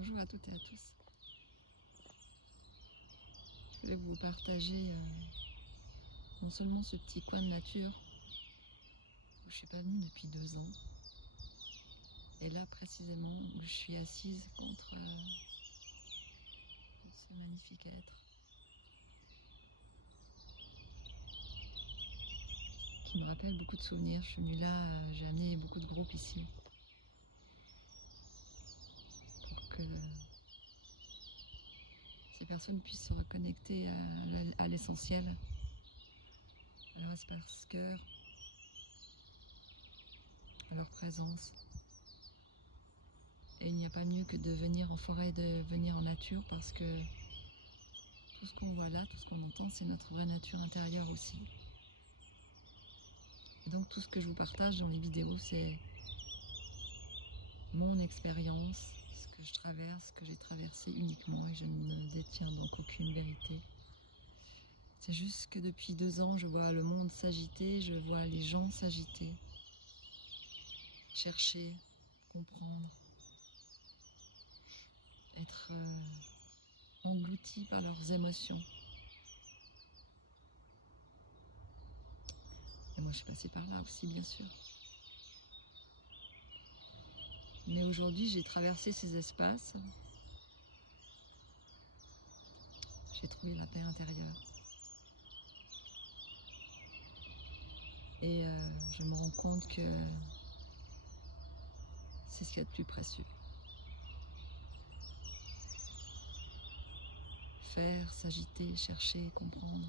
Bonjour à toutes et à tous. Je voulais vous partager non seulement ce petit coin de nature où je suis pas venue depuis 2 ans, et là précisément où je suis assise contre ce magnifique être qui me rappelle beaucoup de souvenirs. Je suis venue là, j'ai amené beaucoup de groupes ici pour que ces personnes puissent se reconnecter à l'essentiel, à leur espace cœur, à leur présence. Et il n'y a pas mieux que de venir en forêt, de venir en nature, parce que tout ce qu'on voit là, tout ce qu'on entend, c'est notre vraie nature intérieure aussi. Et donc tout ce que je vous partage dans les vidéos, c'est mon expérience, ce que je traverse, ce que j'ai traversé uniquement, et je ne détiens donc aucune vérité. C'est juste que depuis 2 ans, je vois le monde s'agiter, je vois les gens s'agiter, chercher, comprendre, être engloutis par leurs émotions. Et moi, je suis passée par là aussi, bien sûr. Mais aujourd'hui, j'ai traversé ces espaces. J'ai trouvé la paix intérieure. Et je me rends compte que c'est ce qu'il y a de plus précieux. Faire, s'agiter, chercher, comprendre.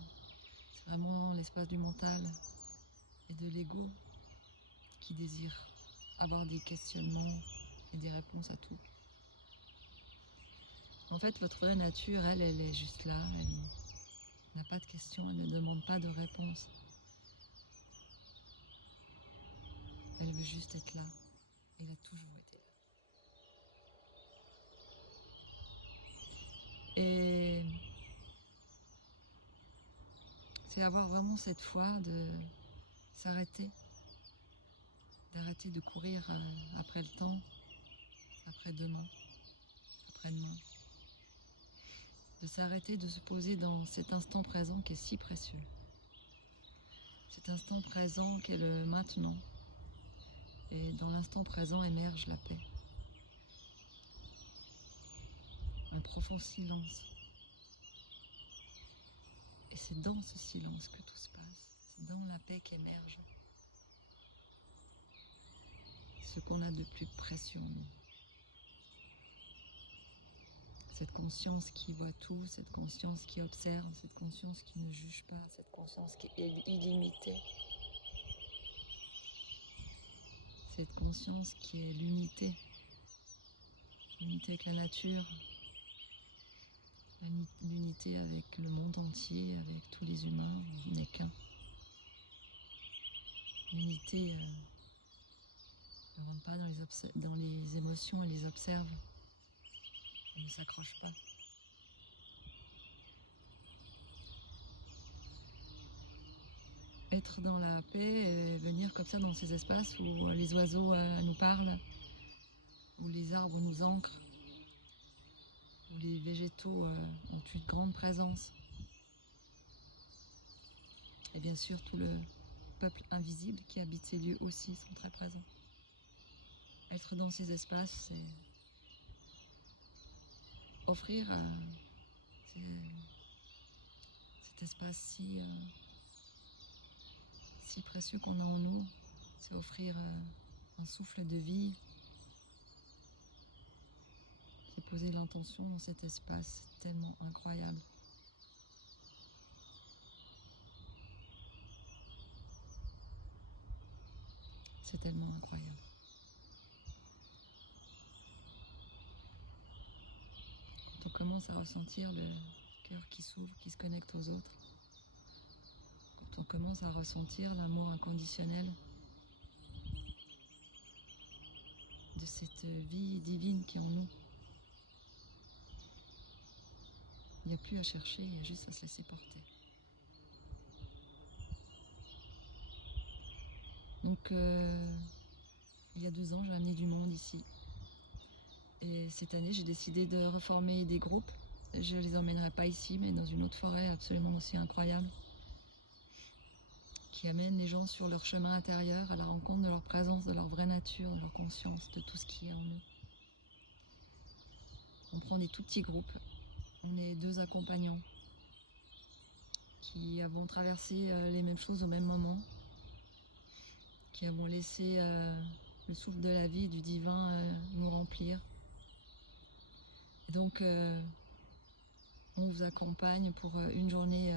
C'est vraiment l'espace du mental et de l'ego qui désire avoir des questionnements et des réponses à tout. En fait, votre vraie nature, elle est juste là. Elle n'a pas de questions, elle ne demande pas de réponse. Elle veut juste être là. Elle a toujours été là. Et c'est avoir vraiment cette foi de s'arrêter, d'arrêter de courir après le temps, après demain, après-demain, de s'arrêter, de se poser dans cet instant présent qui est si précieux. Cet instant présent qui est le maintenant. Et dans l'instant présent émerge la paix. Un profond silence. Et c'est dans ce silence que tout se passe. C'est dans la paix qu'émerge ce qu'on a de plus précieux en nous. Cette conscience qui voit tout, cette conscience qui observe, cette conscience qui ne juge pas, cette conscience qui est illimitée. Cette conscience qui est l'unité. L'unité avec la nature, l'unité avec le monde entier, avec tous les humains, on n'est qu'un. L'unité ne rentre pas dans les émotions et les observe. On ne s'accroche pas. Être dans la paix, venir comme ça dans ces espaces où les oiseaux nous parlent, où les arbres nous ancrent, où les végétaux ont une grande présence. Et bien sûr, tout le peuple invisible qui habite ces lieux aussi sont très présents. Être dans ces espaces, c'est offrir cet espace si précieux qu'on a en nous, c'est offrir un souffle de vie, c'est poser l'intention dans cet espace tellement incroyable. C'est tellement incroyable. Quand on commence à ressentir le cœur qui s'ouvre, qui se connecte aux autres, quand on commence à ressentir l'amour inconditionnel de cette vie divine qui est en nous, il n'y a plus à chercher, il y a juste à se laisser porter. Donc, il y a 2 ans, j'ai amené du monde ici. Et cette année, j'ai décidé de reformer des groupes. Je les emmènerai pas ici, mais dans une autre forêt absolument aussi incroyable, qui amène les gens sur leur chemin intérieur, à la rencontre de leur présence, de leur vraie nature, de leur conscience, de tout ce qui est en eux. On prend des tout petits groupes. On est 2 accompagnants qui avons traversé les mêmes choses au même moment, qui avons laissé le souffle de la vie, du divin nous remplir. Et donc, on vous accompagne pour une journée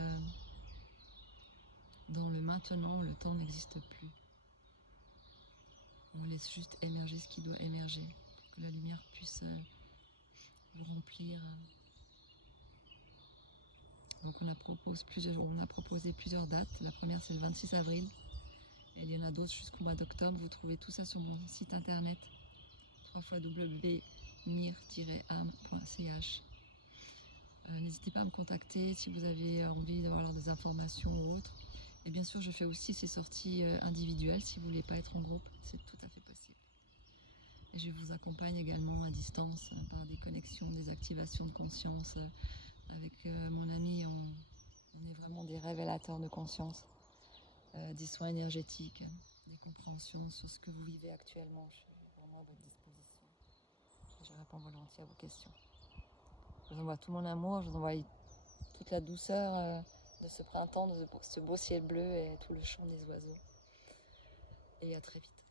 dans le maintenant. Le temps n'existe plus. On laisse juste émerger ce qui doit émerger, pour que la lumière puisse vous remplir. Donc on a proposé plusieurs dates. La première, c'est le 26 avril. Et il y en a d'autres jusqu'au mois d'octobre. Vous trouvez tout ça sur mon site internet www.mir-ame.ch. N'hésitez pas à me contacter si vous avez envie d'avoir des informations ou autres. Et bien sûr, je fais aussi ces sorties individuelles si vous ne voulez pas être en groupe. C'est tout à fait possible. Et je vous accompagne également à distance par des connexions, des activations de conscience. Avec mon ami, on est vraiment des révélateurs de conscience, des soins énergétiques, des compréhensions sur ce que vous vivez actuellement. Je suis vraiment à votre disposition. Et je réponds volontiers à vos questions. Je vous envoie tout mon amour, je vous envoie toute la douceur de ce printemps, de ce beau ciel bleu et tout le chant des oiseaux. Et à très vite.